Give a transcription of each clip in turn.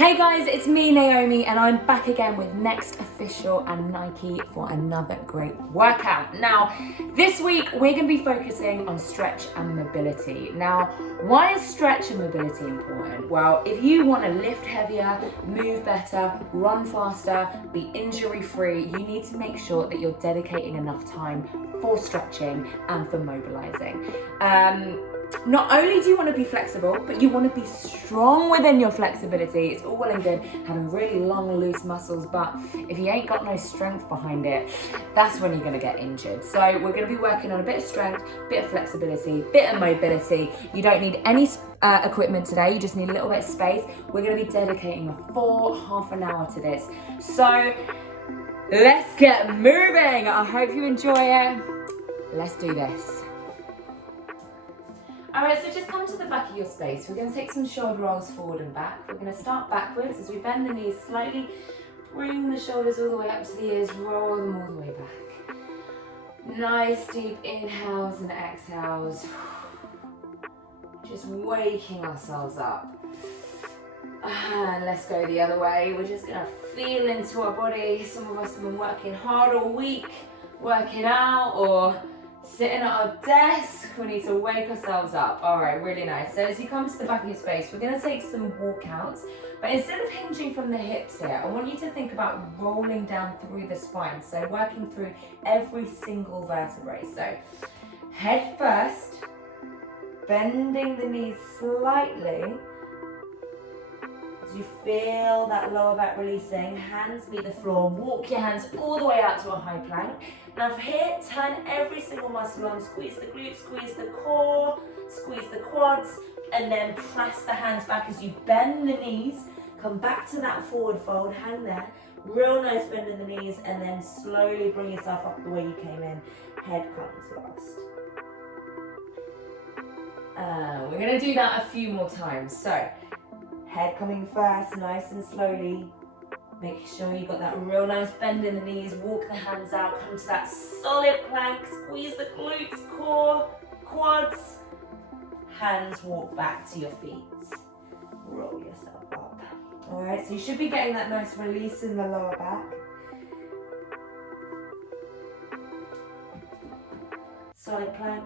Hey guys, it's me Naomi and I'm back again with Next Official and Nike for another great workout. Now, this week we're going to be focusing on stretch and mobility. Now, why is stretch and mobility important? Well, if you want to lift heavier, move better, run faster, be injury free, you need to make sure that you're dedicating enough time for stretching and for mobilizing. Not only do you want to be flexible, but you want to be strong within your flexibility. It's all well and good having really long, loose muscles, but if you ain't got no strength behind it, that's when you're going to get injured. So we're going to be working on a bit of strength, bit of flexibility, bit of mobility. You don't need any equipment today, you just need a little bit of space. We're going to be dedicating a full half an hour to this. So let's get moving. I hope you enjoy it. Let's do this. All right, so just come to the back of your space. We're going to take some shoulder rolls forward and back. We're going to start backwards as we bend the knees slightly, bring the shoulders all the way up to the ears, roll them all the way back. Nice deep inhales and exhales. Just waking ourselves up. And let's go the other way. We're just going to feel into our body. Some of us have been working hard all week, working out or sitting at our desk. We need to wake ourselves up. All right, really nice. So as you come to the back of your space, we're going to take some walkouts, but instead of hinging from the hips here, I want you to think about rolling down through the spine. So working through every single vertebrae. So head first, bending the knees slightly. As you feel that lower back releasing, hands meet the floor, walk your hands all the way out to a high plank. Now from here, turn every single muscle on, squeeze the glutes, squeeze the core, squeeze the quads, and then press the hands back as you bend the knees. Come back to that forward fold, hang there, real nice bend in the knees, and then slowly bring yourself up the way you came in. Head comes last. We're gonna do that a few more times. So, head coming first, nice and slowly. Making sure you got that real nice bend in the knees, walk the hands out, come to that solid plank, squeeze the glutes, core, quads. Hands walk back to your feet. Roll yourself up. All right, so you should be getting that nice release in the lower back. Solid plank,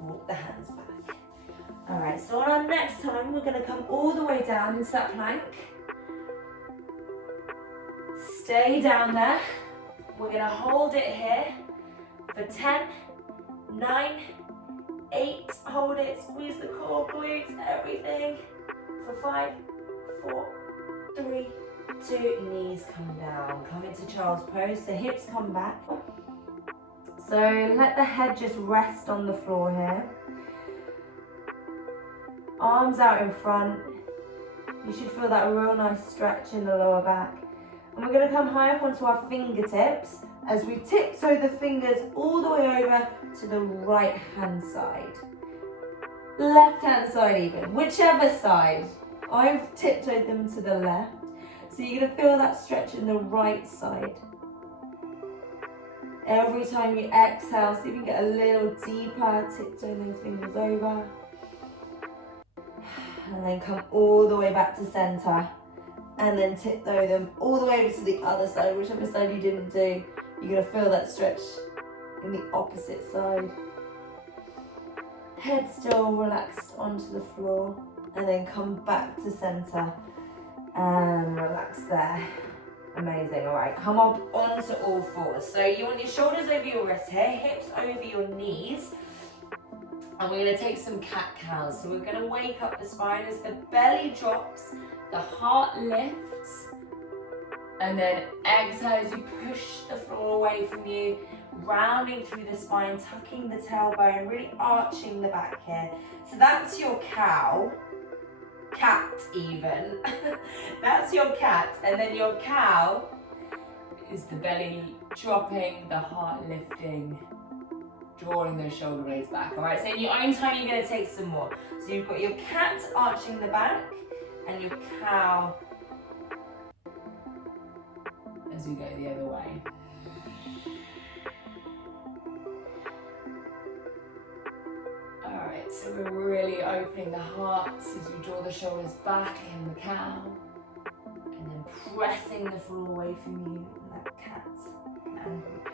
walk the hands back. All right, so on our next time, we're gonna come all the way down into that plank. Stay down there. We're gonna hold it here for 10, 9, 8, hold it, squeeze the core, glutes, everything. For 5, 4, 3, 2, knees come down. Come into child's pose, the hips come back. So let the head just rest on the floor here. Arms out in front. You should feel that real nice stretch in the lower back. And we're going to come high up onto our fingertips as we tiptoe the fingers all the way over to the right hand side. Left hand side even, whichever side. I've tiptoed them to the left. So you're going to feel that stretch in the right side. Every time you exhale, see if you can get a little deeper, tiptoe those fingers over. And then come all the way back to center. And then tiptoe them all the way over to the other side, whichever side you didn't do. You're going to feel that stretch in the opposite side. Head still relaxed onto the floor. And then come back to center. And relax there. Amazing. All right, come up onto all fours. So you want your shoulders over your wrists here, hips over your knees. And we're going to take some cat-cows. So we're going to wake up the spine as the belly drops, the heart lifts, and then exhale as you push the floor away from you, rounding through the spine, tucking the tailbone, really arching the back here. So that's your cow, cat even. That's your cat, and then your cow is the belly dropping, the heart lifting, drawing those shoulder blades back. All right, so in your own time, you're going to take some more. So you've got your cat arching the back and your cow as we go the other way. All right, so we're really opening the heart as we draw the shoulders back in the cow. pressing the floor away from you in that cat, an angry cat.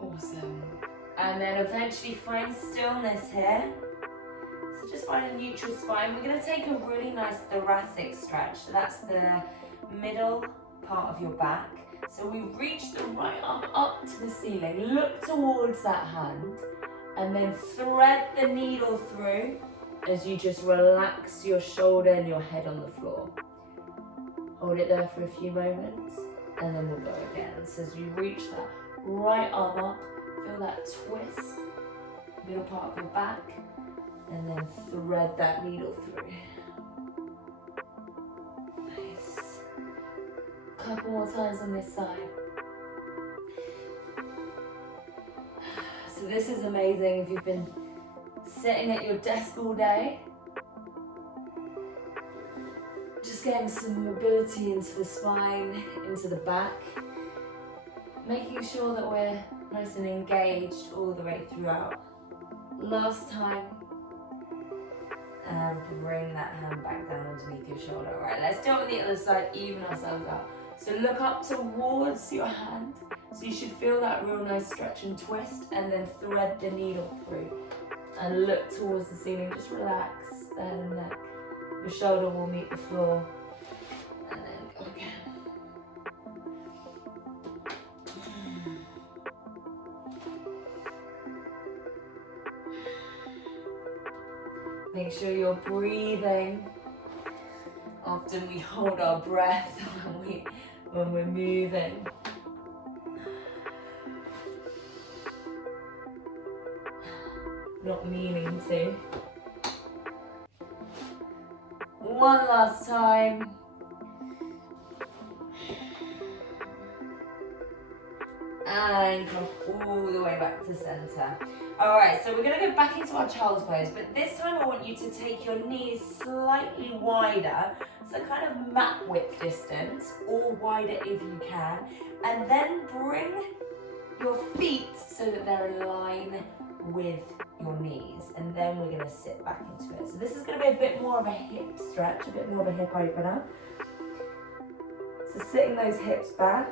Awesome. And then eventually find stillness here. So just find a neutral spine. We're going to take a really nice thoracic stretch. So that's the middle part of your back. So we reach the right arm up to the ceiling. Look towards that hand. And then thread the needle through as you just relax your shoulder and your head on the floor. Hold it there for a few moments. And then we'll go again. So as you reach that right arm up, feel that twist, middle part of your back, and then thread that needle through. Nice. Couple more times on this side. So this is amazing if you've been sitting at your desk all day. Just getting some mobility into the spine, into the back. Making sure that we're nice and engaged all the way throughout. Last time. And bring that hand back down underneath your shoulder. All right, let's do it on the other side, even ourselves out. So look up towards your hand. So you should feel that real nice stretch and twist, and then thread the needle through. And look towards the ceiling, just relax the head and neck. Your shoulder will meet the floor. And then go again. Make sure you're breathing. Often we hold our breath when we're moving. Not meaning to. One last time. And come all the way back to center. All right, so we're gonna go back into our child's pose, but this time I want you to take your knees slightly wider, so kind of mat width distance, or wider if you can, and then bring your feet so that they're in line with your knees, and then we're gonna sit back into it. So this is gonna be a bit more of a hip stretch, a bit more of a hip opener. So sitting those hips back,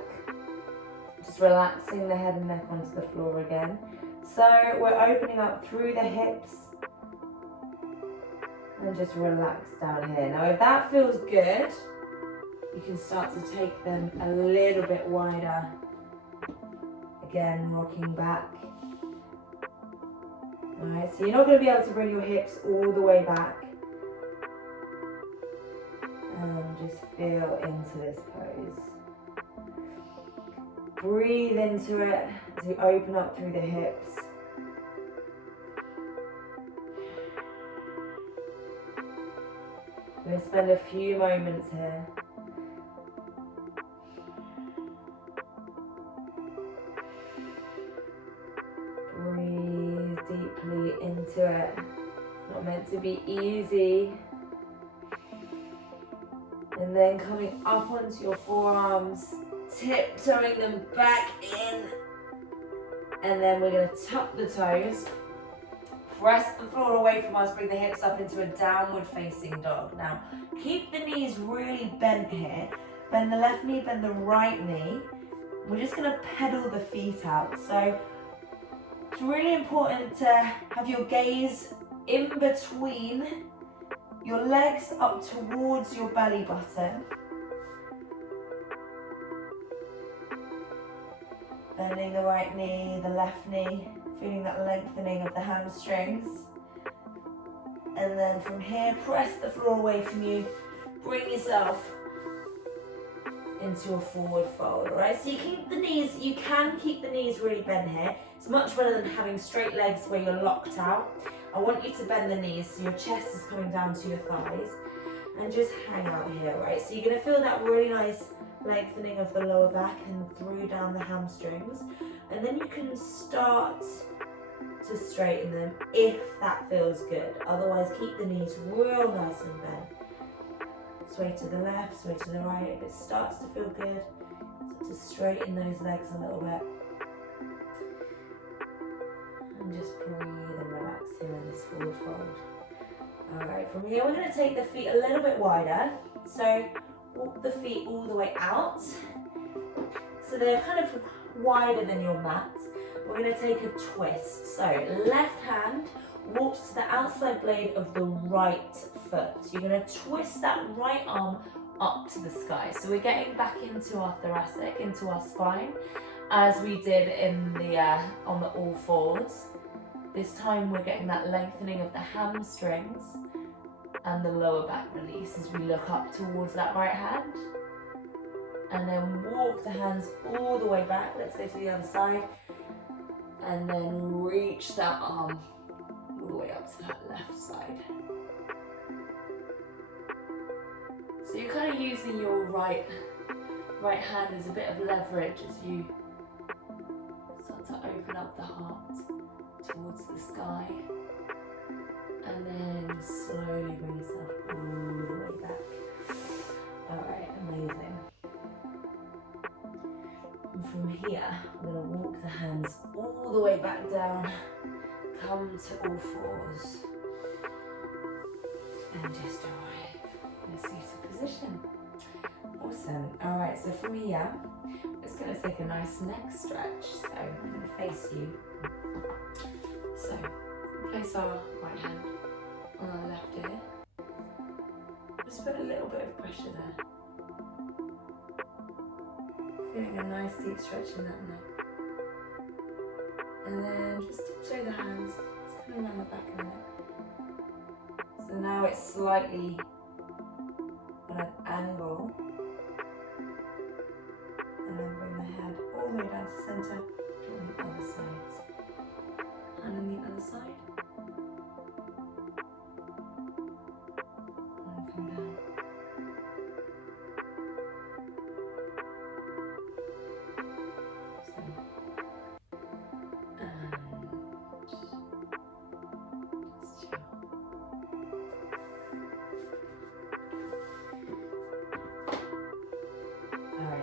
just relaxing the head and neck onto the floor again. So we're opening up through the hips and just relax down here. Now if that feels good, you can start to take them a little bit wider. Again, rocking back. Alright, so you're not going to be able to bring your hips all the way back. And just feel into this pose. Breathe into it as you open up through the hips. We're going to spend a few moments here. Breathe deeply into it. It's not meant to be easy. And then coming up onto your forearms, tiptoeing them back in, and then we're going to tuck the toes, press the floor away from us, bring the hips up into a downward facing dog. Now keep the knees really bent here, bend the left knee, bend the right knee. We're just going to pedal the feet out. So it's really important to have your gaze in between your legs up towards your belly button. Bending the right knee, the left knee, feeling that lengthening of the hamstrings. And then from here, press the floor away from you. Bring yourself into a forward fold, all right? So you keep the knees, you can keep the knees really bent here. It's much better than having straight legs where you're locked out. I want you to bend the knees so your chest is coming down to your thighs. And just hang out here, right? So you're gonna feel that really nice lengthening of the lower back and through down the hamstrings, and then you can start to straighten them if that feels good. Otherwise, keep the knees real nice and bent. Sway to the left, sway to the right. If it starts to feel good, to straighten those legs a little bit. forward fold. All right, from here we're going to take the feet a little bit wider. So walk the feet all the way out. So they're kind of wider than your mat. We're going to take a twist. So left hand walks to the outside blade of the right foot. You're going to twist that right arm up to the sky. So we're getting back into our thoracic, into our spine, as we did in the on the all fours. This time we're getting that lengthening of the hamstrings and the lower back release as we look up towards that right hand. And then walk the hands all the way back. Let's go to the other side. And then reach that arm all the way up to that left side. So you're kind of using your right hand as a bit of leverage as you start to open up the heart towards the sky. And then slowly bring yourself all the way back. Alright, amazing. And from here, we're going to walk the hands all the way back down. Come to all fours. And just arrive in a seated position. Awesome. Alright, so from here, I'm just going to take a nice neck stretch. So I'm going to face you. So place our right hand on our left ear. Just put a little bit of pressure there. Feeling a nice deep stretch in that neck. And then just tiptoe the hands, just coming around the back of the neck. So now it's slightly on an angle. And then bring the head all the way down to center on the other side. And on the other side. And come down.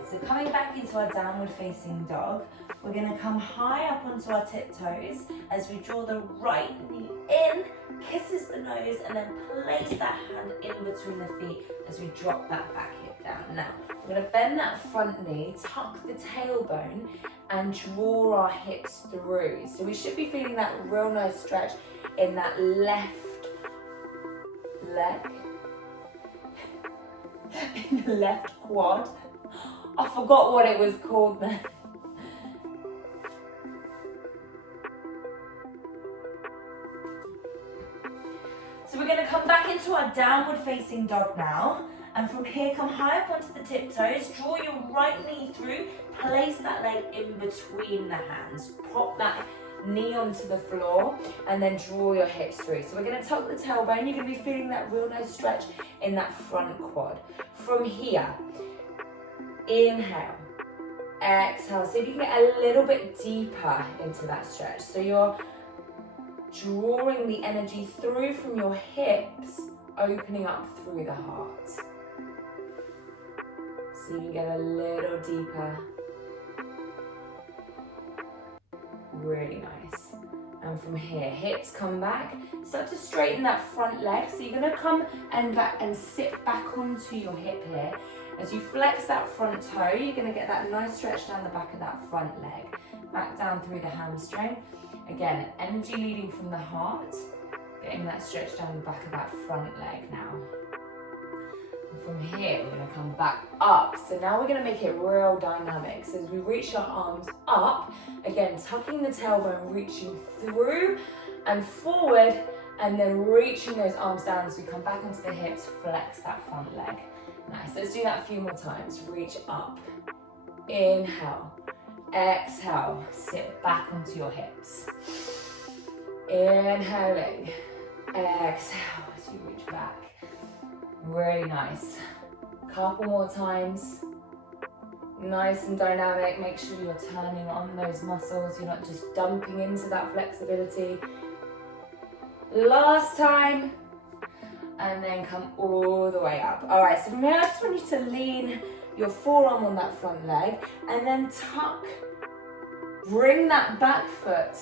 So coming back into our downward facing dog, we're going to come high up onto our tiptoes as we draw the right knee in, kisses the nose, and then place that hand in between the feet as we drop that back hip down. Now, we're going to bend that front knee, tuck the tailbone, and draw our hips through. So we should be feeling that real nice stretch in that left leg, in the left quad. I forgot what it was called then. So we're going to come back into our downward facing dog now. And from here, come high up onto the tiptoes, draw your right knee through, place that leg in between the hands, prop that knee onto the floor, and then draw your hips through. So we're going to tuck the tailbone. You're going to be feeling that real nice stretch in that front quad. From here, inhale, exhale. See if you can get a little bit deeper into that stretch. So you're drawing the energy through from your hips, opening up through the heart. So you can get a little deeper. Really nice. And from here, hips come back. Start to straighten that front leg. So you're going to come and back and sit back onto your hip here. As you flex that front toe, you're going to get that nice stretch down the back of that front leg. Back down through the hamstring. Again, energy leading from the heart. Getting that stretch down the back of that front leg now. And from here, we're going to come back up. So now we're going to make it real dynamic. So as we reach our arms up, again, tucking the tailbone, reaching through and forward, and then reaching those arms down as we come back onto the hips, flex that front leg. Nice, let's do that a few more times. Reach up, inhale, exhale, sit back onto your hips. Inhaling, exhale as you reach back. Really nice. Couple more times. Nice and dynamic. Make sure you're turning on those muscles. You're not just dumping into that flexibility. Last time. And then come all the way up. All right, so from here, I just want you to lean your forearm on that front leg and then tuck. Bring that back foot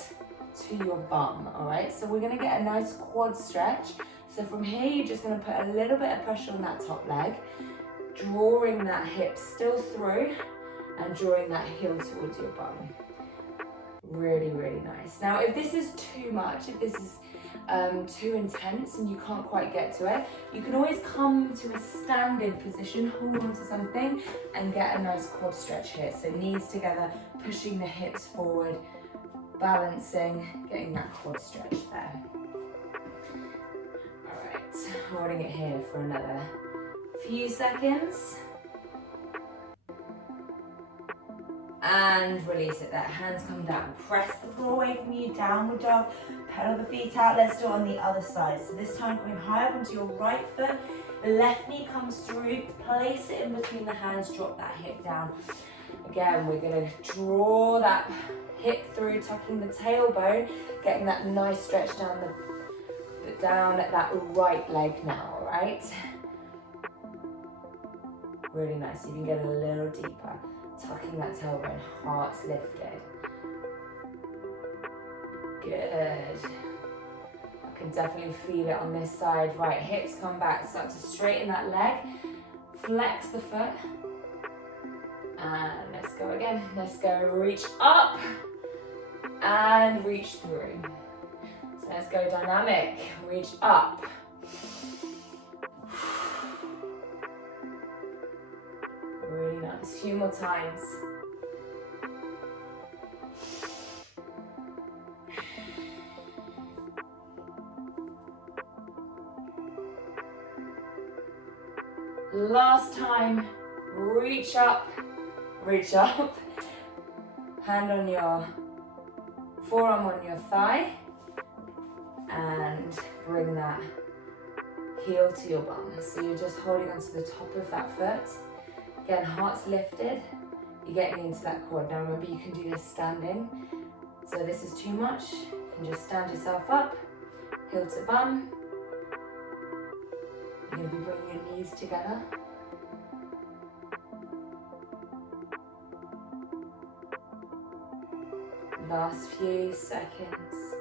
to your bum, all right? So we're gonna get a nice quad stretch. So from here, you're just gonna put a little bit of pressure on that top leg, drawing that hip still through and drawing that heel towards your bum. Really, really nice. Now, if this is too much, if this is too intense and you can't quite get to it, you can always come to a standing position, hold on to something and get a nice quad stretch here. So knees together, pushing the hips forward, balancing, getting that quad stretch there. All right, holding it here for another few seconds. And release it there, hands come down. Press the floor away from you, downward dog, pedal the feet out. Let's do it on the other side. So this time coming high up onto your right foot, left knee comes through, place it in between the hands, drop that hip down. Again, we're gonna draw that hip through, tucking the tailbone, getting that nice stretch down at that right leg now, all right? Really nice, you can get a little deeper. Tucking that tailbone, heart's lifted. Good. I can definitely feel it on this side. Right, hips come back, start to straighten that leg. Flex the foot. And let's go again. Let's go, reach up and reach through. So let's go dynamic, reach up. Really nice, a few more times. Last time, reach up, hand on your forearm on your thigh, and bring that heel to your bum. So you're just holding onto the top of that foot. Again, heart's lifted, you're getting into that quad. Now remember, you can do this standing. So this is too much, you can just stand yourself up, heel to bum. You're going to be bringing your knees together. Last few seconds.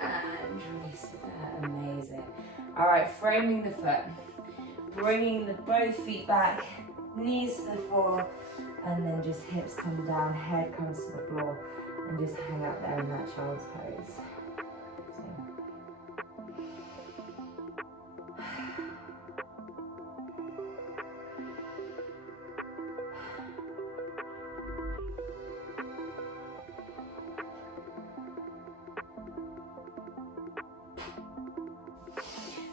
And release it there, amazing. All right, framing the foot. Bringing both feet back, knees to the floor, and then just hips come down, head comes to the floor, and just hang out there in that child's pose.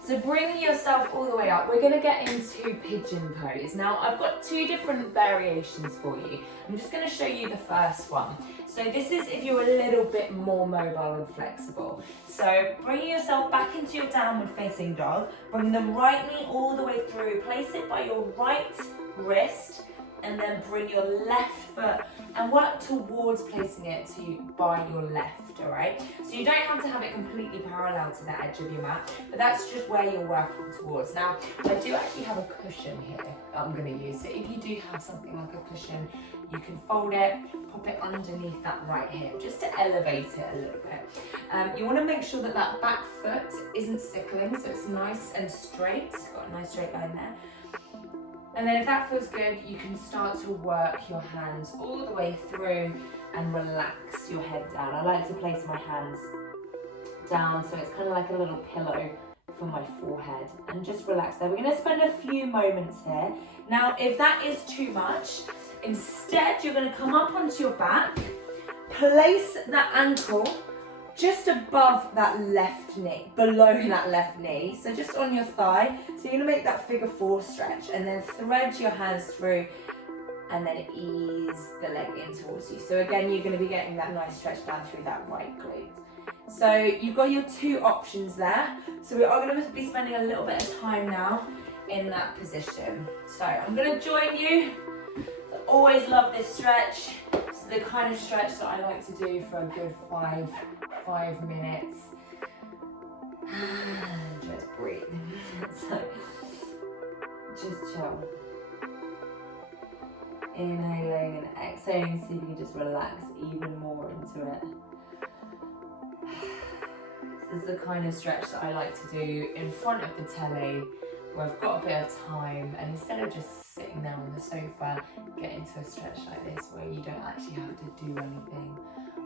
So bringing yourself all the way up, we're gonna get into pigeon pose. Now I've got two different variations for you. I'm just gonna show you the first one. So this is if you're a little bit more mobile and flexible. So bringing yourself back into your downward facing dog, bring the right knee all the way through, place it by your right wrist, and then bring your left foot and work towards placing it by your left, all right? So you don't have to have it completely parallel to the edge of your mat, but that's just where you're working towards. Now, I do actually have a cushion here that I'm gonna use. So if you do have something like a cushion, you can fold it, pop it underneath that right hip, just to elevate it a little bit. You wanna make sure that that back foot isn't sickling, so it's nice and straight. It's got a nice straight line there. And then if that feels good, you can start to work your hands all the way through and relax your head down. I like to place my hands down so it's kind of like a little pillow for my forehead, and just relax there. We're going to spend a few moments here. Now, if that is too much, instead you're going to come up onto your back, place that ankle just above that left knee, below that left knee, so just on your thigh. So you're gonna make that figure 4 stretch, and then thread your hands through, and then ease the leg in towards you. So again, you're gonna be getting that nice stretch down through that right glute. So you've got your 2 options there. So we are gonna be spending a little bit of time now in that position. So I'm gonna join you. I always love this stretch. This is the kind of stretch that I like to do for a good 5 minutes. Just breathe. So just chill. Inhaling and exhaling so you can just relax even more into it. This is the kind of stretch that I like to do in front of the telly where I've got a bit of time, and instead of just sitting there on the sofa, get into a stretch like this where you don't actually have to do anything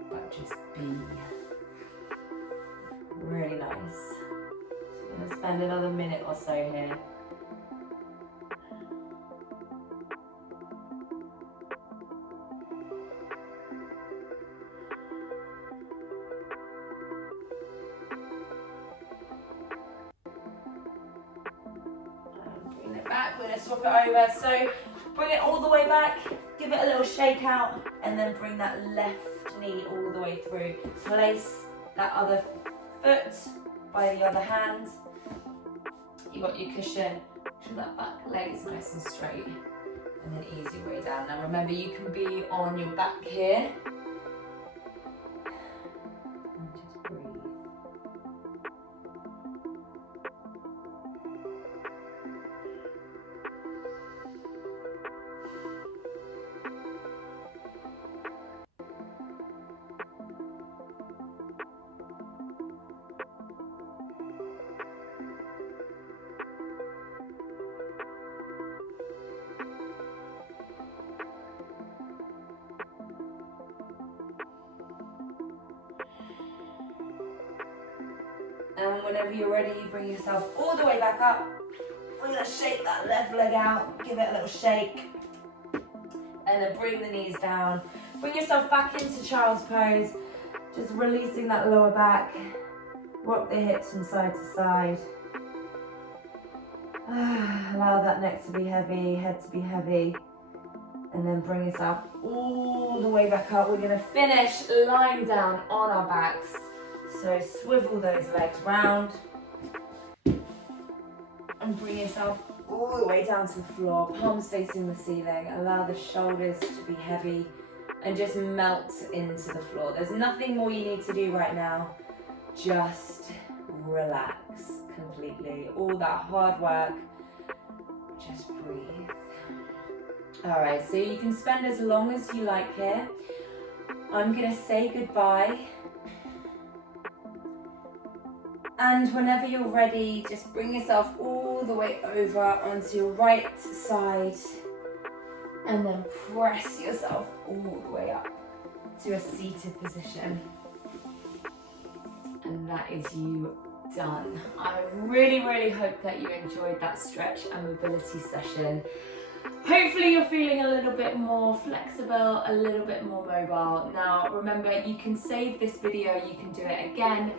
but just be. Really nice. So I'm going to spend another minute or so here. Bring it back, we're going to swap it over. So bring it all the way back, give it a little shake out, and then bring that left knee all the way through. Place that other foot by the other hand. You got your cushion, that back leg is nice and straight, and then ease your way down. Now remember, you can be on your back here. And just breathe. And whenever you're ready, you bring yourself all the way back up. We're going to shake that left leg out, give it a little shake, and then bring the knees down. Bring yourself back into child's pose, just releasing that lower back. Rock the hips from side to side. Allow that neck to be heavy, head to be heavy, and then bring yourself all the way back up. We're going to finish lying down on our backs. So swivel those legs round and bring yourself all the way down to the floor, palms facing the ceiling. Allow the shoulders to be heavy and just melt into the floor. There's nothing more you need to do right now. Just relax completely. All that hard work, just breathe. All right, so you can spend as long as you like here. I'm gonna say goodbye. And whenever you're ready, just bring yourself all the way over onto your right side and then press yourself all the way up to a seated position. And that is you done. I really, really hope that you enjoyed that stretch and mobility session. Hopefully you're feeling a little bit more flexible, a little bit more mobile. Now remember, you can save this video, you can do it again,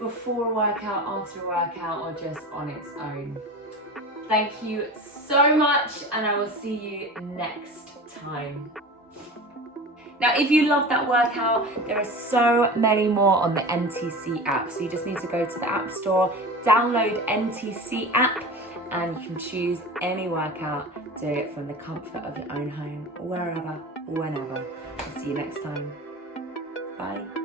before a workout, after a workout, or just on its own. Thank you so much, and I will see you next time. Now, if you love that workout, there are so many more on the NTC app. So you just need to go to the App Store, download NTC app, and you can choose any workout. Do it from the comfort of your own home, wherever, whenever. I'll see you next time. Bye.